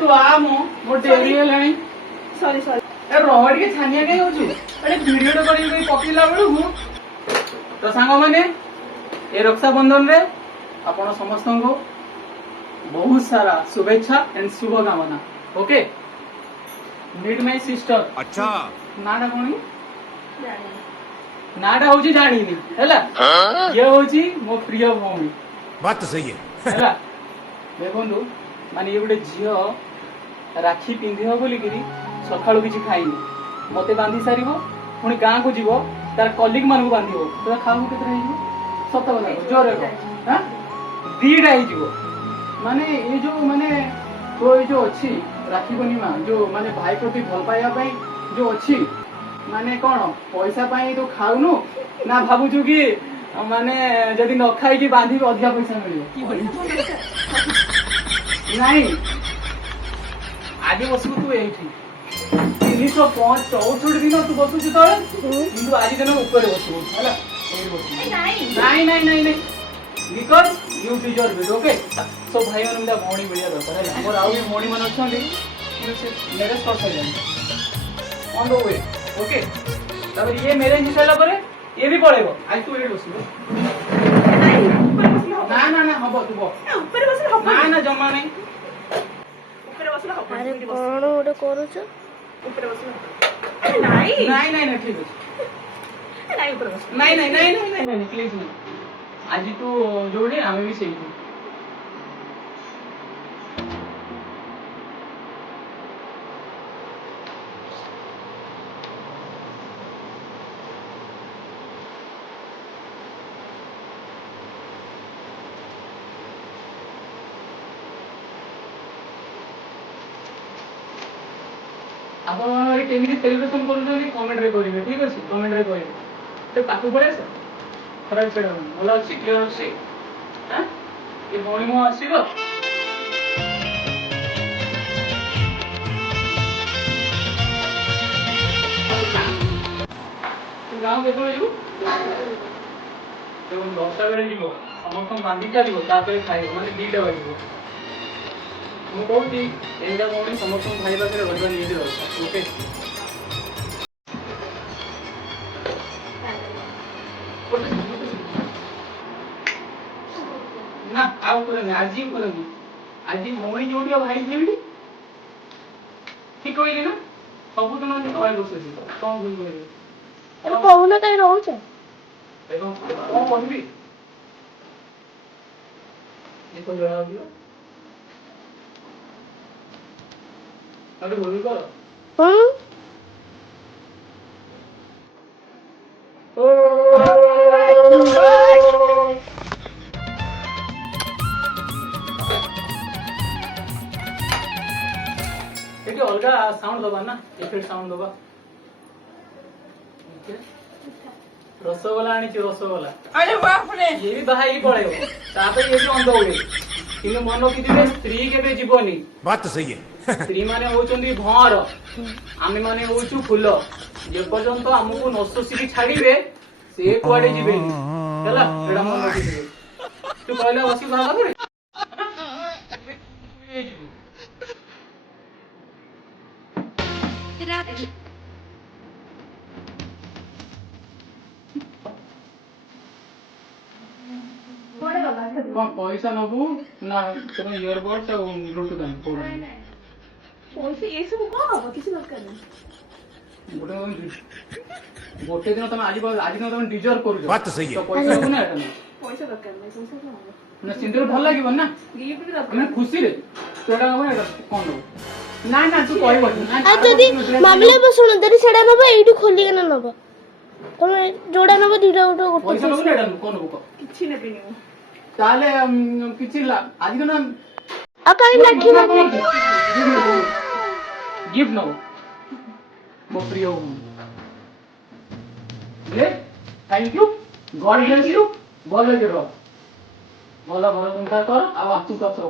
तू आ मो dairy हेलाणी sorry sorry ए रह टिके छानिया काई होछु अरे वीडियो तो करी पकेला बेलु तो सांग माने ए रक्षाबंधन रे आपण समस्त को बहुत सारा शुभेच्छा एंड शुभकामना ओके मीट माय सिस्टर अच्छा नाडा कोनी नाडा होची जानिनी हैला ये होची मो प्रिय भौमी बात तो सही है हैला देखंदु माने ये गुटे झियो राखी पिंधियो बोली करी सखाळु किछि खाइनी मते बांधी सारिबो पुणी गां को जीवो तार कलीग मानू बांधिबो तो खाऊ केतरा हिजो सत बना जोरे को हां दीडा हिजो माने ये जो माने तो ये जो अछि राखी पूर्णिमा जो माने भाई प्रति भल पाइबा पई जो अछि माने कोन पैसा पाई तो खाउनु ना भाबुछु कि माने जदी न खाई कि बांधी अधिका पैसा मिलियो की होई नहीं आज बसु तू एठी 364 दिन तू बसु तळे किंतु आज दिन ऊपर बसु हैला एही बसु नहीं नहीं नहीं नहीं because you deserve it okay so भाई मन मुदा भौणी बढ़िया दरकार हैला मोर आउ भौणी मन अछंदी मैरिज कर सके ऑन द वे ओके तब ये मैरिज हिसाला परे ये भी पड़ेगो आज तू एठी बसु ना ना ना हबो तू बो ऊपर बस हबो ना ना जमा नहीं ऊपर बस हबो अरे कोन ओडे करूछ ऊपर बस अरे नहीं नहीं नहीं नहीं ठीक है नहीं ऊपर बस नहीं नहीं नहीं नहीं नहीं नहीं प्लीज नहीं आज तू जोड़ी हमें भी सही आपण केमिति सेलिब्रेशन करूछनी कमेंट रे करिवे ठीक अछि कमेंट रे करिवे ते पाकु पड़े सर खराब पेड़ भल अच्छी क्लियर अच्छी हां ये भौणी मो आसीबो तू गांव देखो यू तो 10टा बेले जीवो समस्त बांधी के जीवो तापे खाइबो माने 2टा बाजिबो मु कहूती एंडा भौणी समस्त भाई पाखे रहिबा नियति दरकार ओके ना आउ करे आज करे आज मोई जोडिया भाई जेडी ठीक होइले ना सब दिन हम कहै बसै कोन भूल करे अरे कहूना कहीं रहूछ देखो कोन कहबी देखो जरा दियो अरे बोल कर हां एटी अलगा साउंड दबा ना इफेक्ट साउंड दबा रसगोला आनी ची रसगोला अरे बाप रे ये भी बाहा ही पड़ेगो तापे ये भी अंध होए किनु मन किदिबे स्त्री केबे जीवनी बात तो सही है स्त्री माने होचंदी भौर आमे माने होचु फूल जे पर्यंत हमकु नसोसी छाड़ीबे से कुआडे जीवे हैला एडा मन किदिबे तू कहला बसी बाहा करे पैसा नबू ना तुम इयरबड्स और ब्लूटूथ आनी पड़ा पैसे ये सब कौन हबो किसी दरकार नहीं गोटे दिन तुम आज दिन तुम डिजर्व करू बात तो सही है। तो पैसा नबू ना एटा ना पैसा दरकार नहीं पैसा कौन हबो ना सिंदूर भल लागिबो ना गिफ्ट भी दरकार मैं खुशी रे तोडा नबो एटा कोन नबो ना ना तू कहबो आ जदी मामले बसुन तरी सेडा नबो एठी खोली के न नबो तमे जोडा नबो दिडा उठो पैसा नबो गोटे ना एटा कोन नबो किछि ने बिनु ताले किछि आज दिन आ काई लाठी ना गिफ्ट नो मो प्रिय हूं ले thank you God bless you भलो के रहो भलो भलो संसार कर आ तू का सब